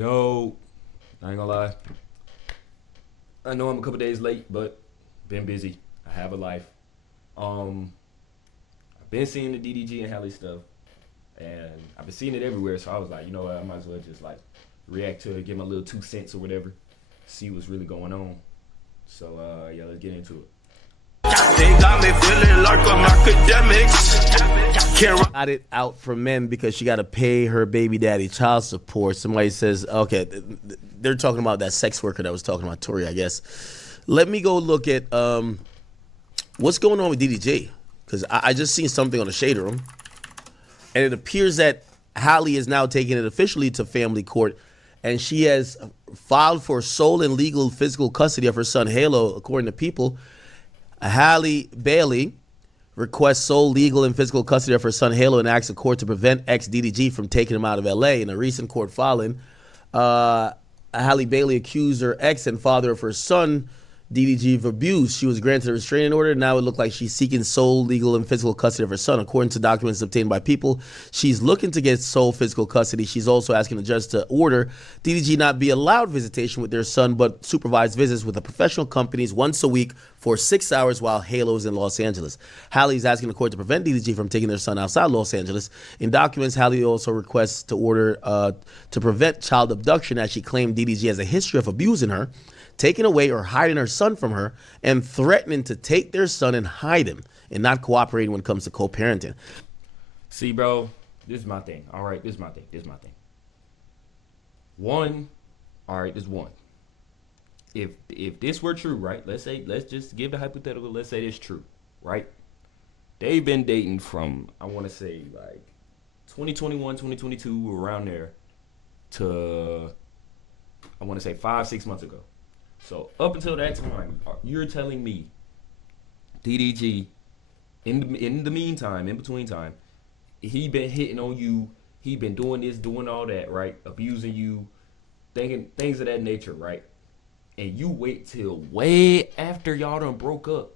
Yo, I ain't gonna lie. I know I'm a couple days late, but been busy. I have a life. Um, I've been seeing the DDG and Halle stuff, and I've been seeing it everywhere. So I was like, you know what, I might as well just like react to it, give my little 2 cents or whatever, see what's really going on. So yeah, let's get into it. They got me feeling like I'm academics. Got it out for men because she got to pay her baby daddy child support. Somebody says, okay, they're talking about that sex worker that was talking about Tori, I guess. Let me go look at what's going on with DDG, because I just seen something on the Shade Room, and it appears that Halle is now taking it officially to family court, and she has filed for sole and legal physical custody of her son Halo, according to People. Halle Bailey requests sole legal and physical custody of her son Halo and asks the court to prevent ex-DDG from taking him out of L.A. In a recent court filing, Halle Bailey accused her ex and father of her son, DDG, of abuse. She was granted a restraining order. Now it looked like she's seeking sole legal and physical custody of her son. According to documents obtained by People, she's looking to get sole physical custody. She's also asking the judge to order DDG not be allowed visitation with their son, but supervised visits with the professional companies once a week for 6 hours while Halo's in Los Angeles. Halle is asking the court to prevent DDG from taking their son outside Los Angeles. In documents, Halle also requests to order to prevent child abduction, as she claimed DDG has a history of abusing her, taking away or hiding her son from her, and threatening to take their son and hide him, and not cooperating when it comes to co-parenting. See, bro, this is my thing. All right, this is my thing. One, all right, this one. If this were true, right? Let's just give the hypothetical. Let's say it's true, right? They've been dating from, I want to say, like 2021, 2022, around there, to I want to say 5-6 months ago. So up until that time, you're telling me DDG, in the meantime, in between time, he been hitting on you, he been doing this, doing all that, right? Abusing you, thinking things of that nature, right? And you wait till way after y'all done broke up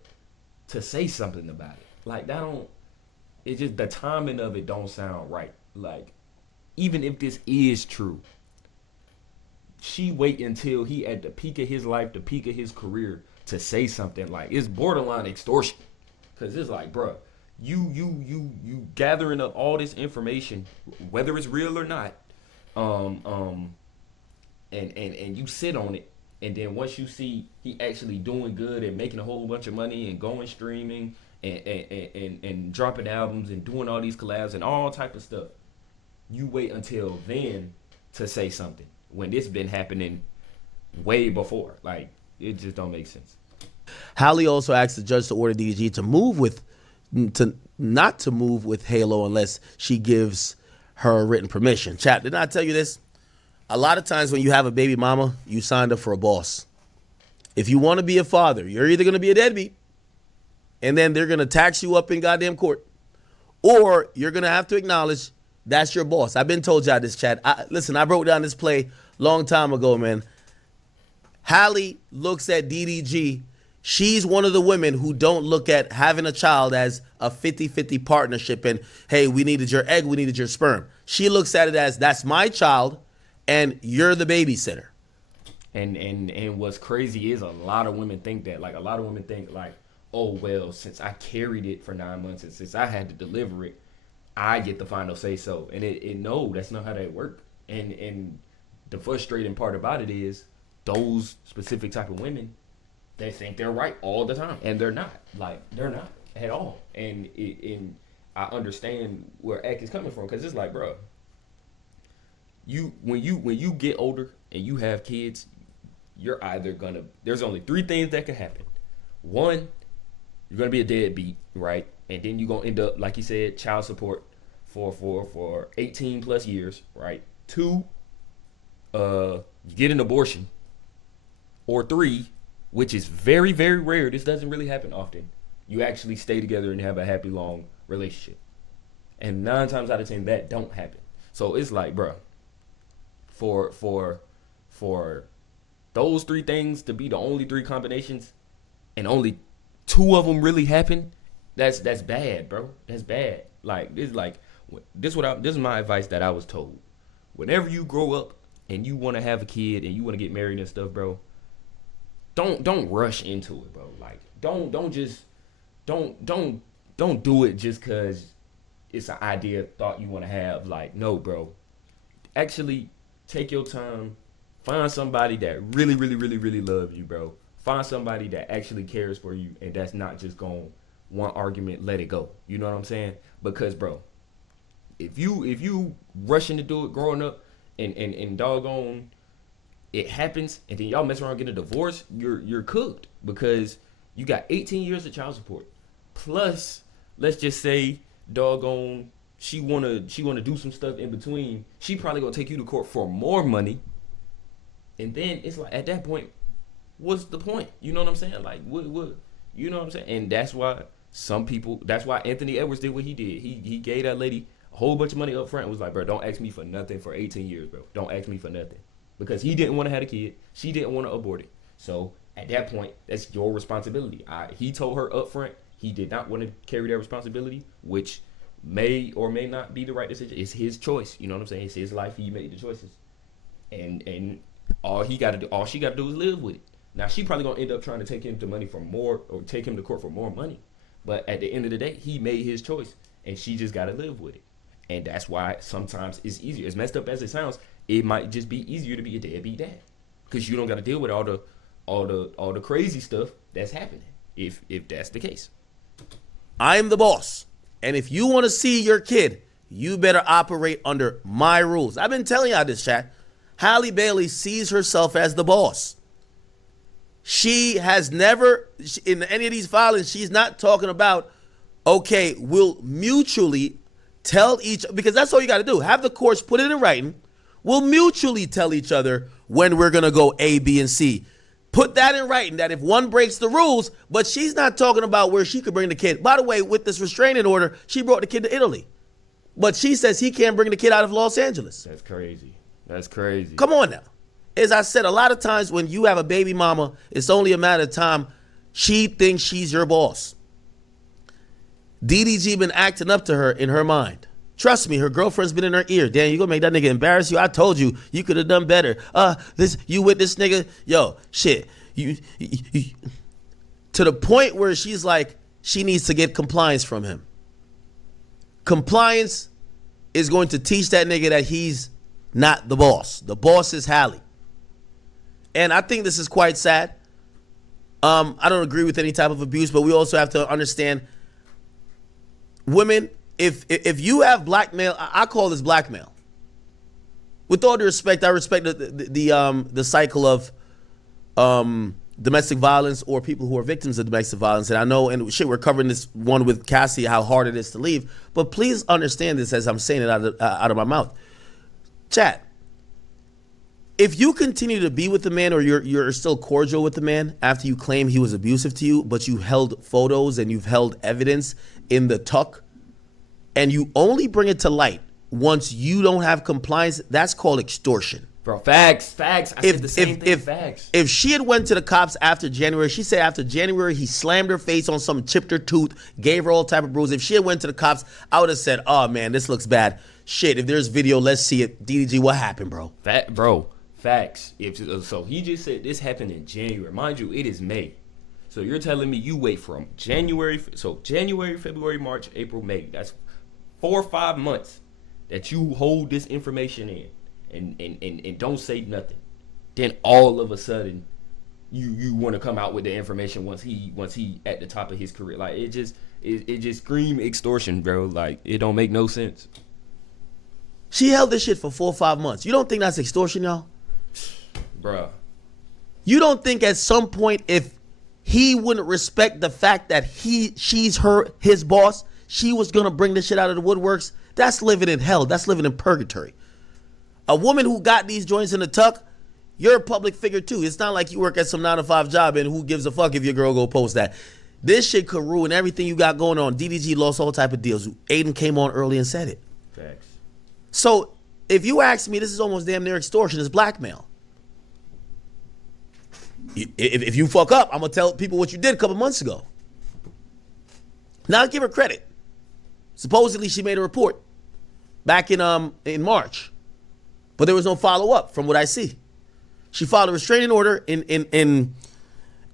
to say something about it. Like, that don't, it's just the timing of it don't sound right. Like, even if this is true, she wait until he at the peak of his life, the peak of his career, to say something. Like, it's borderline extortion. Cause it's like, bruh, you gathering up all this information, whether it's real or not, and you sit on it, and then once you see he actually doing good and making a whole bunch of money and going streaming and dropping albums and doing all these collabs and all type of stuff, you wait until then to say something, when this been happening way before. Like, it just don't make sense. Halle also asked the judge to order DDG not to move with Halo unless she gives her written permission. Chat, did I tell you this? A lot of times when you have a baby mama, you signed up for a boss. If you want to be a father, you're either going to be a deadbeat, and then they're going to tax you up in goddamn court, or you're going to have to acknowledge that's your boss. I've been told y'all this, chat. Listen, I broke down this play long time ago, man. Halle looks at DDG. She's one of the women who don't look at having a child as a 50-50 partnership and, hey, we needed your egg, we needed your sperm. She looks at it as, that's my child and you're the babysitter. And what's crazy is a lot of women think that. Like, a lot of women think like, oh, well, since I carried it for 9 months and since I had to deliver it, I get the final say so. And no, that's not how that works. And the frustrating part about it is those specific type of women, they think they're right all the time, and they're not. Like, they're not at all. And I understand where Ack is coming from, because it's like, bro, when you get older and you have kids, you're either gonna, there's only 3 things that could happen. One, you're gonna be a deadbeat, right? And then you're gonna end up, like you said, child support for 18 plus years, right? 2, you get an abortion. Or 3, which is very, very rare, this doesn't really happen often, you actually stay together and have a happy, long relationship. And 9 times out of 10, that don't happen. So it's like, bro, for those 3 things to be the only 3 combinations, and only 2 of them really happen, that's bad, bro. That's bad. Like, this is my advice that I was told. Whenever you grow up and you want to have a kid and you want to get married and stuff, bro, don't rush into it, bro. Like don't do it just cause it's an idea, thought you want to have. Like, no, bro. Actually, take your time. Find somebody that really, really, really, really loves you, bro. Find somebody that actually cares for you, and that's not just going one argument, let it go. You know what I'm saying? Because, bro, if you rushing to do it growing up, and doggone it happens, and then y'all mess around getting a divorce, you're cooked because you got 18 years of child support. Plus, let's just say, doggone, she wanna do some stuff in between. She probably gonna take you to court for more money. And then it's like, at that point, what's the point? You know what I'm saying? Like, what you know what I'm saying? And that's why that's why Anthony Edwards did what he did. He gave that lady a whole bunch of money up front and was like, bro, don't ask me for nothing for 18 years, bro. Don't ask me for nothing. Because he didn't want to have a kid. She didn't want to abort it. So at that point, that's your responsibility. He told her up front he did not want to carry that responsibility, which may or may not be the right decision. It's his choice. You know what I'm saying? It's his life. He made the choices. And all she got to do is live with it. Now she probably gonna end up trying to take him to money for more, or take him to court for more money. But at the end of the day, he made his choice, and she just gotta live with it. And that's why sometimes it's easier. As messed up as it sounds, it might just be easier to be a deadbeat dad, because you don't got to deal with all the crazy stuff that's happening. If that's the case, I'm the boss, and if you want to see your kid, you better operate under my rules. I've been telling y'all this, chat. Halle Bailey sees herself as the boss. She has never, in any of these filings, she's not talking about, okay, we'll mutually tell each, because that's all you got to do. Have the courts put it in writing. We'll mutually tell each other when we're going to go A, B, and C. Put that in writing, that if one breaks the rules, but she's not talking about where she could bring the kid. By the way, with this restraining order, she brought the kid to Italy. But she says he can't bring the kid out of Los Angeles. that's crazy. That's crazy. Come on now. As I said, a lot of times when you have a baby mama, it's only a matter of time. She thinks she's your boss. DDG been acting up to her in her mind. Trust me, her girlfriend's been in her ear. Damn, you gonna make that nigga embarrass you? I told you, you could have done better. You with this nigga? Yo, shit. You to the point where she's like, she needs to get compliance from him. Compliance is going to teach that nigga that he's not the boss. The boss is Halle. And I think this is quite sad. I don't agree with any type of abuse, but we also have to understand, women, if you have blackmail, I call this blackmail. With all due respect, I respect the cycle of domestic violence or people who are victims of domestic violence. And I know, and shit, we're covering this one with Cassie, how hard it is to leave. But please understand this as I'm saying it out of my mouth. Chat. If you continue to be with the man, or you're still cordial with the man after you claim he was abusive to you, but you held photos and you've held evidence in the tuck, and you only bring it to light once you don't have compliance, that's called extortion. Bro, facts. I said the same thing, facts. If she had went to the cops after January, she said after January he slammed her face on something, chipped her tooth, gave her all type of bruises. If she had went to the cops, I would have said, oh man, this looks bad. Shit, if there's video, let's see it. DDG, what happened, bro? Facts. So he just said this happened in January. Mind you, it is May. So you're telling me you wait from January, February, March, April, May. That's 4 or 5 months that you hold this information in and don't say nothing. Then all of a sudden you want to come out with the information once he at the top of his career. Like it just scream extortion, bro. Like it don't make no sense. She held this shit for 4 or 5 months. You don't think that's extortion, y'all? Bruh. You don't think at some point, if he wouldn't respect the fact that she's his boss, she was gonna bring this shit out of the woodworks? That's living in hell. That's living in purgatory. A woman who got these joints in the tuck, you're a public figure too. It's not like you work at some 9-to-5 job and who gives a fuck if your girl go post that. This shit could ruin everything you got going on. DDG lost all type of deals. Aiden came on early and said it. Facts. So if you ask me, this is almost damn near extortion. It's blackmail. If you fuck up, I'm going to tell people what you did a couple months ago. Now give her credit. Supposedly she made a report back in March. But there was no follow-up from what I see. She filed a restraining order in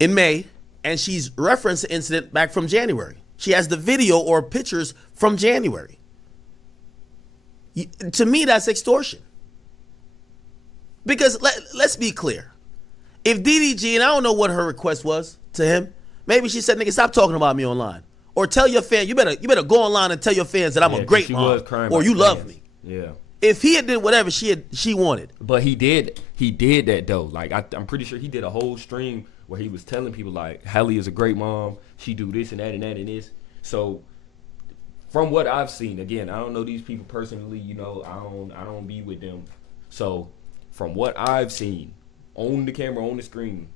May, and she's referenced the incident back from January. She has the video or pictures from January. To me, that's extortion. Because let's be clear. If DDG, and I don't know what her request was to him, maybe she said, nigga, stop talking about me online. Or tell your fan, you better go online and tell your fans that I'm a great mom. Or you love me. Yeah. If he had did whatever she wanted. But he did that though. Like I'm pretty sure he did a whole stream where he was telling people like Halle is a great mom. She do this and that and that and this. So from what I've seen, again, I don't know these people personally, you know, I don't be with them. So from what I've seen on the camera, on the screen,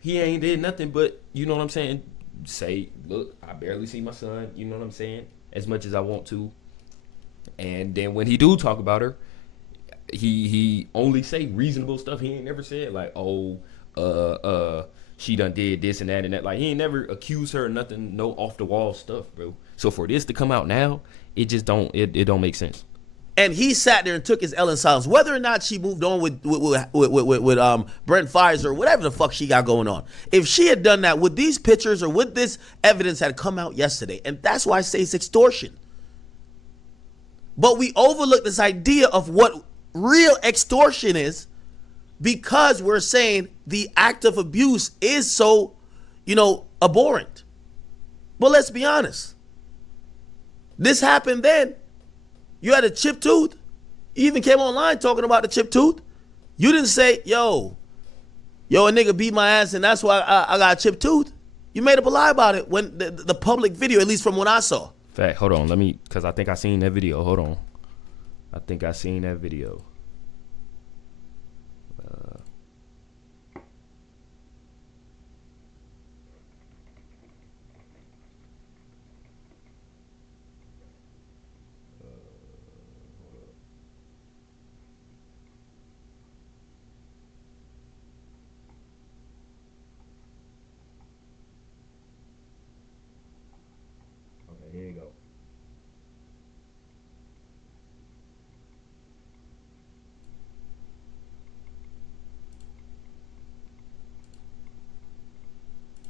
he ain't did nothing but, you know what I'm saying, say, look, I barely see my son, you know what I'm saying, as much as I want to. And then when he do talk about her, he only say reasonable stuff. He ain't never said like, she done did this and that and that. Like, he ain't never accused her of nothing, no off the wall stuff, bro. So for this to come out now, it just don't make sense. And he sat there and took his L in silence. Whether or not she moved on with Brent Fires or whatever the fuck she got going on. If she had done that, would these pictures or would this evidence had come out yesterday? And that's why I say it's extortion. But we overlook this idea of what real extortion is because we're saying the act of abuse is so, abhorrent. But let's be honest. This happened then. You had a chipped tooth. You even came online talking about the chipped tooth. You didn't say, yo, a nigga beat my ass and that's why I got a chipped tooth. You made up a lie about it when the public video, at least from what I saw. Fact, hold on, because I think I seen that video. Hold on. I think I seen that video. Okay, here you go.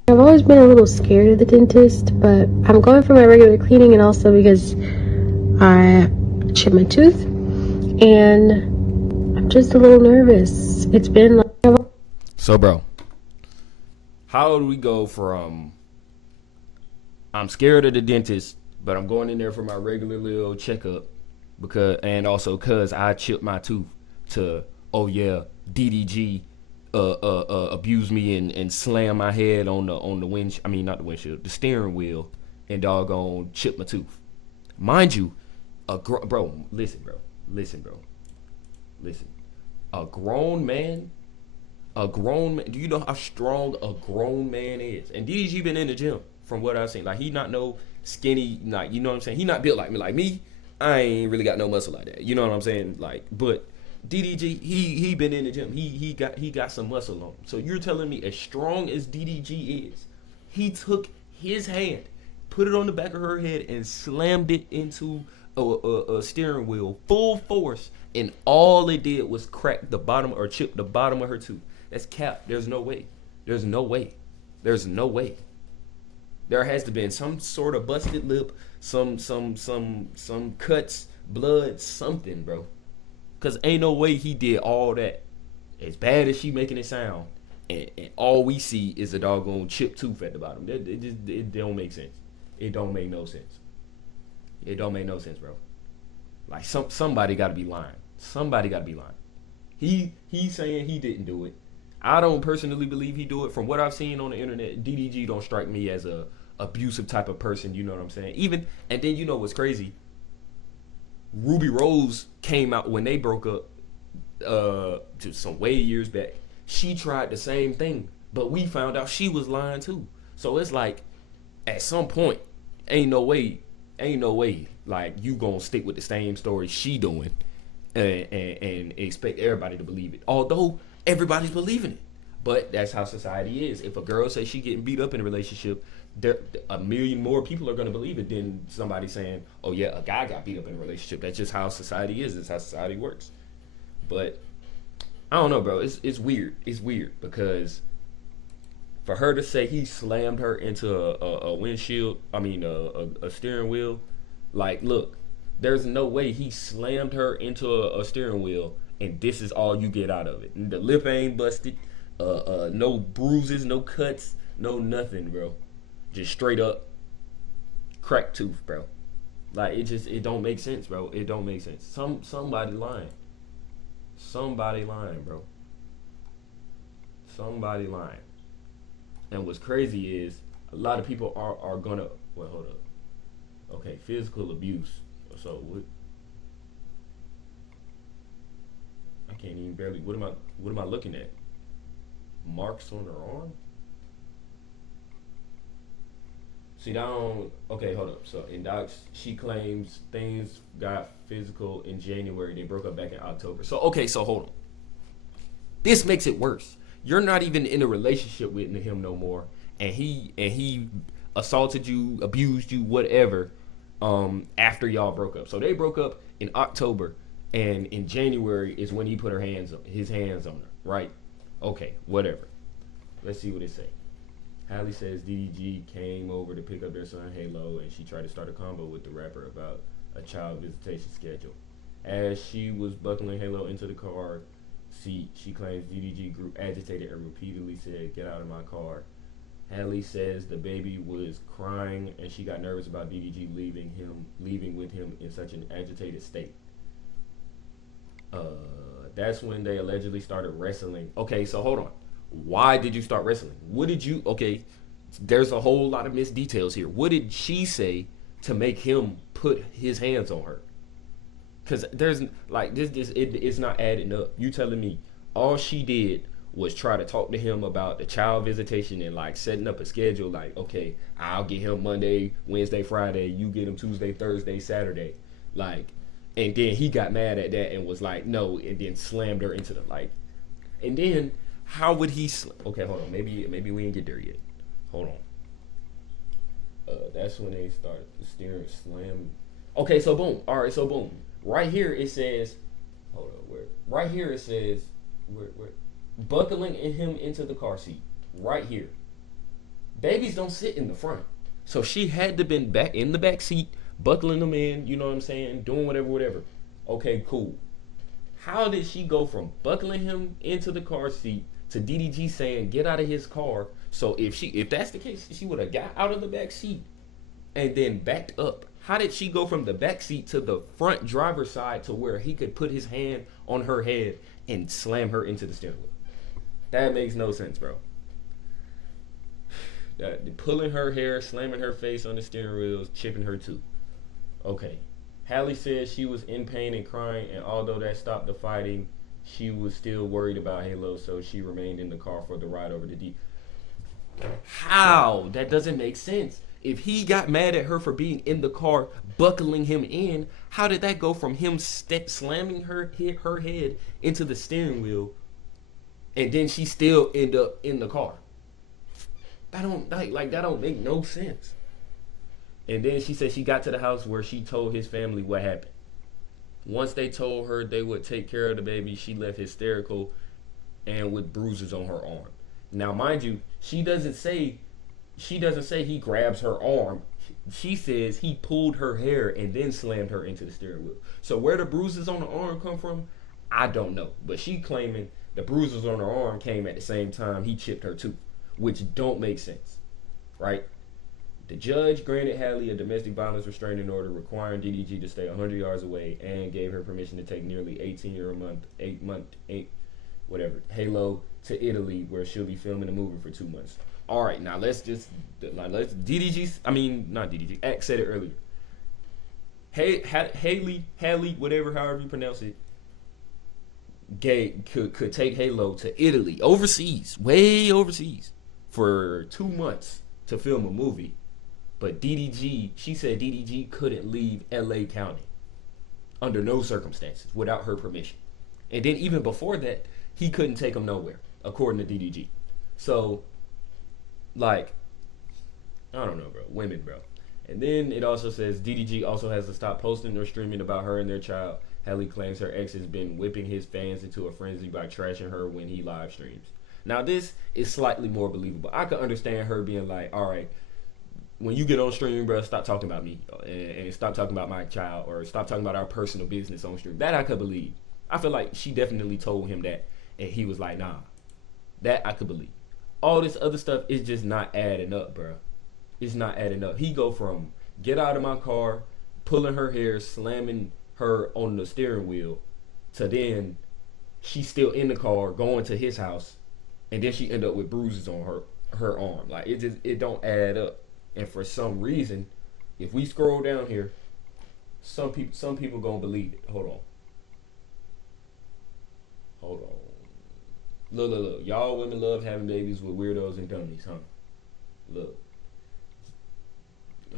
I've always been a little scared of the dentist, but I'm going for my regular cleaning and also because I chipped my tooth and I'm just a little nervous. It's been like... So, bro, how do we go from I'm scared of the dentist, but I'm going in there for my regular little checkup because I chipped my tooth to, oh yeah, DDG abuse me and slam my head on the steering wheel and doggone chip my tooth. Mind you, listen. A grown man, do you know how strong a grown man is? And DDG been in the gym from what I've seen. Like, he not no skinny, like, you know what I'm saying? He not built like me. Like me, I ain't really got no muscle like that. You know what I'm saying? Like, but DDG, he been in the gym. He got some muscle on him. So you're telling me as strong as DDG is, he took his hand, put it on the back of her head, and slammed it into a steering wheel full force, and all it did was crack the bottom or chip the bottom of her tooth. That's cap. There's no way. There has to been some sort of busted lip, some cuts, blood, something, bro. Cause ain't no way he did all that. As bad as she making it sound, and all we see is a doggone chipped tooth at the bottom. It don't make sense. It don't make no sense. It don't make no sense, bro. Like somebody got to be lying. Somebody got to be lying. He's saying he didn't do it. I don't personally believe he do it. From what I've seen on the internet, DDG don't strike me as a abusive type of person. You know what I'm saying? And then you know what's crazy? Ruby Rose came out when they broke up just some way years back. She tried the same thing, but we found out she was lying too. So it's like, at some point, ain't no way like you gonna stick with the same story she doing and expect everybody to believe it. Although everybody's believing it. But that's how society is. If a girl says she getting beat up in a relationship, a million more people are going to believe it than somebody saying, oh yeah, a guy got beat up in a relationship. That's just how society is. That's how society works. But I don't know, bro. It's weird. It's weird because for her to say he slammed her into a windshield, I mean a steering wheel, like look, there's no way he slammed her into a steering wheel and this is all you get out of it. The lip ain't busted, no bruises, no cuts, no nothing, bro. Just straight up cracked tooth, bro. Like it don't make sense, bro. It don't make sense. Somebody lying. Somebody lying, bro. Somebody lying. And what's crazy is a lot of people are gonna well hold up. Okay, physical abuse. So what I can't even barely what am I looking at? Marks on her arm? See down okay, hold up. So in docs she claims things got physical in January, they broke up back in October. So okay, so hold on. This makes it worse. You're not even in a relationship with him no more, and he assaulted you, abused you, whatever, after y'all broke up. So they broke up in October, and in January is when he put his hands on her, right? Okay, whatever. Let's see what it say. Halle says DDG came over to pick up their son Halo, and she tried to start a combo with the rapper about a child visitation schedule. As she was buckling Halo into the car seat, she claims DDG grew agitated and repeatedly said, "Get out of my car." Halle says the baby was crying and she got nervous about DDG leaving with him in such an agitated state. That's when they allegedly started wrestling. Okay, so hold on. Why did you start wrestling? What did you? Okay, there's a whole lot of missed details here. What did she say to make him put his hands on her? Because there's like it's not adding up. You telling me all she did was try to talk to him about the child visitation and like setting up a schedule, like, okay, I'll get him Monday, Wednesday, Friday, you get him Tuesday, Thursday, Saturday, like, and then he got mad at that and was like, no, and then slammed her into the like, and then how would he okay, hold on, maybe we didn't get there yet, hold on. That's when they start the steering slam. Okay, so boom, all right, so boom, right here it says, hold on, where? Right here it says, where? Buckling him into the car seat, right here. Babies don't sit in the front, so she had to been back in the back seat, buckling them in. You know what I'm saying? Doing whatever. Okay, cool. How did she go from buckling him into the car seat to DDG saying get out of his car? So if that's the case, she would have got out of the back seat and then backed up. How did she go from the back seat to the front driver's side to where he could put his hand on her head and slam her into the steering wheel? That makes no sense, bro. Pulling her hair, slamming her face on the steering wheel, chipping her tooth. Okay. Halle says she was in pain and crying, and although that stopped the fighting, she was still worried about Halo, so she remained in the car for the ride over to D. How? That doesn't make sense. If he got mad at her for being in the car, buckling him in, how did that go from him slamming her head into the steering wheel, and then she still end up in the car? That don't make no sense. And then she said she got to the house where she told his family what happened. Once they told her they would take care of the baby, she left hysterical and with bruises on her arm. Now, mind you, she doesn't say he grabs her arm. She says he pulled her hair and then slammed her into the steering wheel. So where the bruises on the arm come from, I don't know. But she claiming the bruises on her arm came at the same time he chipped her tooth, which don't make sense, right? The judge granted Halle a domestic violence restraining order requiring DDG to stay 100 yards away and gave her permission to take nearly 8 Halo to Italy, where she'll be filming a movie for 2 months. All right, now let's X said it earlier. Halle, whatever, however you pronounce it, could take Halo to Italy, overseas, way overseas, for 2 months to film a movie. But she said DDG couldn't leave LA County under no circumstances without her permission. And then even before that, he couldn't take him nowhere, according to DDG. So, like, I don't know, bro. Women, bro. And then it also says DDG also has to stop posting or streaming about her and their child. Halle claims her ex has been whipping his fans into a frenzy by trashing her when he live streams. Now this is slightly more believable. I could understand her being like, all right, when you get on stream, bro, stop talking about me and stop talking about my child or stop talking about our personal business on stream. That I could believe. I feel like she definitely told him that, and he was like, nah. That I could believe. All this other stuff is just not adding up, bro. It's not adding up. He go from get out of my car, pulling her hair, slamming her on the steering wheel, to then she's still in the car going to his house, and then she end up with bruises on her arm. Like it don't add up. And for some reason, if we scroll down here, some people gonna believe it. Hold on. Look. Y'all women love having babies with weirdos and dummies, huh? Look.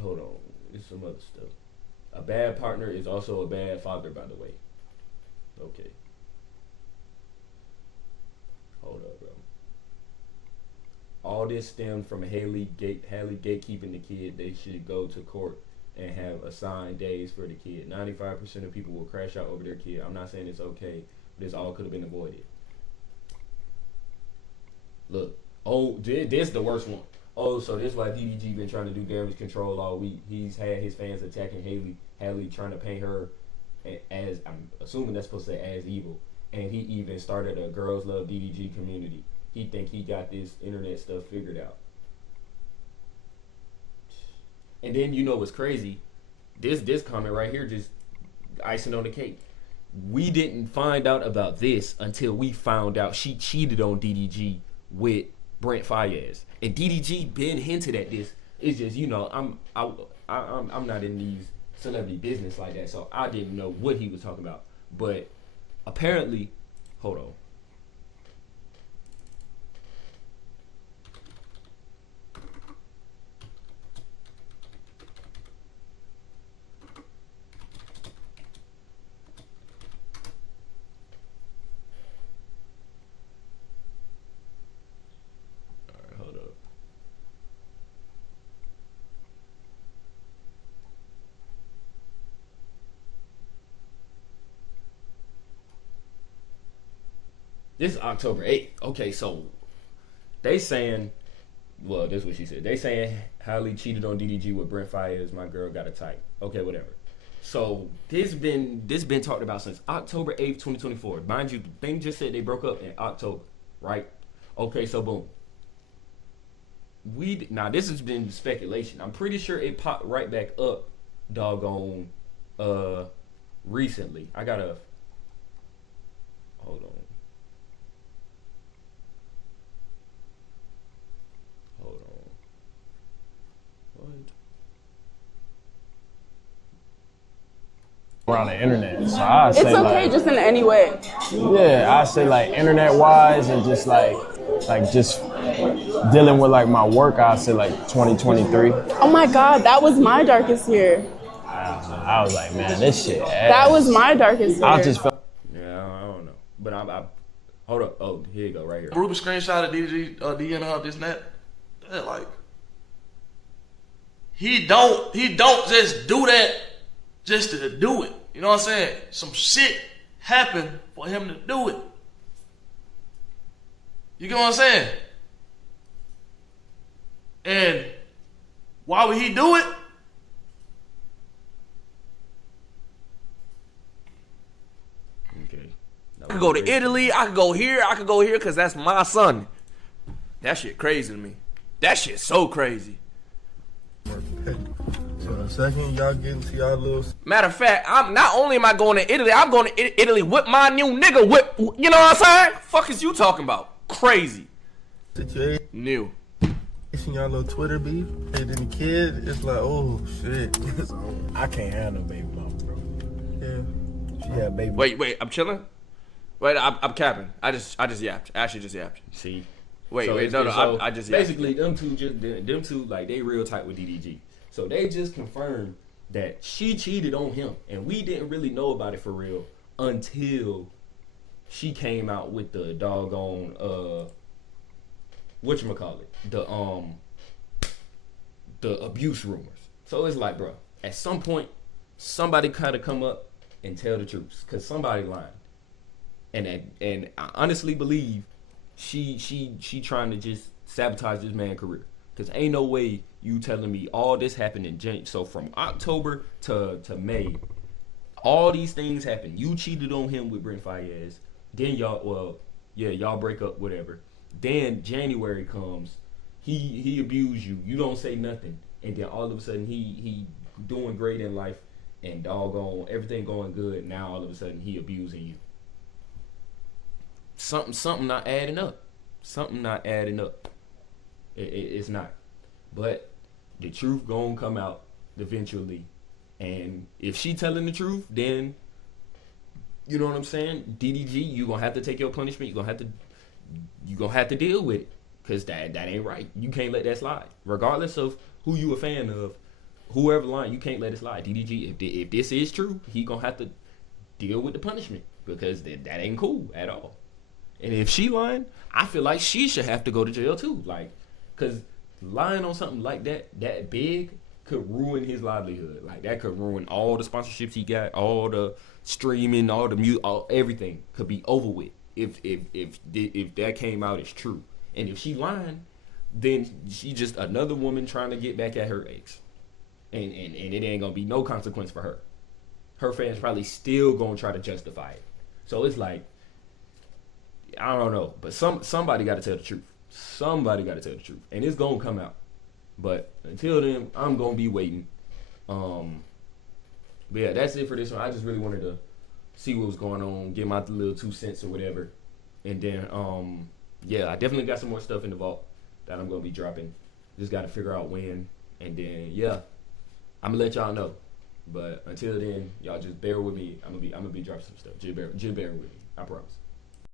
Hold on. There's some other stuff. A bad partner is also a bad father, by the way. Okay. Hold up, bro. All this stemmed from Halle gatekeeping the kid. They should go to court and have assigned days for the kid. 95% of people will crash out over their kid. I'm not saying it's okay, but this all could have been avoided. Look. Oh, this the worst one. Oh, so this is why DDG been trying to do damage control all week. He's had his fans attacking Halle trying to paint her as, I'm assuming that's supposed to say as evil. And he even started a Girls Love DDG community. He think he got this internet stuff figured out. And then you know what's crazy? This comment right here just icing on the cake. We didn't find out about this until we found out she cheated on DDG with Brent Faiyaz. And DDG been hinted at this. It's just, you know, I'm not in these celebrity business like that, so I didn't know what he was talking about. But apparently, hold on. This is October 8th. Okay, so they saying, well, this is what she said. They saying Halle cheated on DDG with Brent Faiyaz. My girl got a type. Okay, whatever. So this been talked about since October 8th, 2024. Mind you, the thing just said they broke up in October, right? Okay, so boom. Now this has been speculation. I'm pretty sure it popped right back up, doggone, recently. I gotta hold on. Around the internet, so I say it's okay, like, just in any way. Yeah, I say like internet wise and just like just dealing with like my work. I say like 2023. Oh my God, that was my darkest year. I was like, man, this shit. That was my darkest year. I just felt. Yeah, I don't know, but I hold up. Oh, here you go, right here. Ruben screenshot of DDG, DN her, this and that. That like, he don't just do that just to do it. You know what I'm saying? Some shit happened for him to do it. You get what I'm saying? And why would he do it? Okay. I could go to Italy, I could go here, because that's my son. That shit crazy to me. That shit so crazy. So in a second, y'all get into y'all little... Matter of fact, I'm not only am I going to Italy, I'm going to Italy with my new nigga whip. You know what I'm saying? Fuck is you talking about? Crazy. Situation. New. Y'all little Twitter beef. And then the kid, it's like, oh, shit. I can't handle baby mama, bro. Yeah. She had baby. Wait, I'm chilling? Wait, I'm capping. I just yapped. Ashley just yapped. See? Wait, So no, so I just yapped. basically them two like they real tight with DDG. So they just confirmed that she cheated on him, and we didn't really know about it for real until she came out with the doggone whatchamacallit, the abuse rumors. So it's like, bro, at some point somebody kind of come up and tell the truth, cause somebody lying. And I honestly believe she trying to just sabotage this man's career. Cause ain't no way you telling me all this happened in January. So from October to May, all these things happened. You cheated on him with Brent Fayez. Then y'all break up, whatever. Then January comes, he abused you. You don't say nothing, and then all of a sudden he doing great in life, and doggone everything going good. Now all of a sudden he abusing you. Something not adding up. Something not adding up. It's not. But the truth gonna come out eventually, and if she telling the truth, then you know what I'm saying. DDG, you gonna have to take your punishment. You gonna have to deal with it, cause that ain't right. You can't let that slide, regardless of who you a fan of. Whoever lying, you can't let it slide. DDG, if this is true, he gonna have to deal with the punishment, because that ain't cool at all. And if she lying, I feel like she should have to go to jail too. Like, cause lying on something like that big could ruin his livelihood. Like, that could ruin all the sponsorships he got, all the streaming, all the music, everything could be over with if that came out as true. And if she lying, then she just another woman trying to get back at her ex. And it ain't gonna be no consequence for her. Her fans probably still gonna try to justify it. So it's like, I don't know, but somebody got to tell the truth. Somebody got to tell the truth, and it's gonna come out. But until then, I'm gonna be waiting. But yeah, that's it for this one. I just really wanted to see what was going on, get my little 2 cents or whatever, and then yeah, I definitely got some more stuff in the vault that I'm gonna be dropping. Just got to figure out when, and then yeah, I'm gonna let y'all know. But until then, y'all just bear with me. I'm gonna be dropping some stuff. Just bear with me. I promise.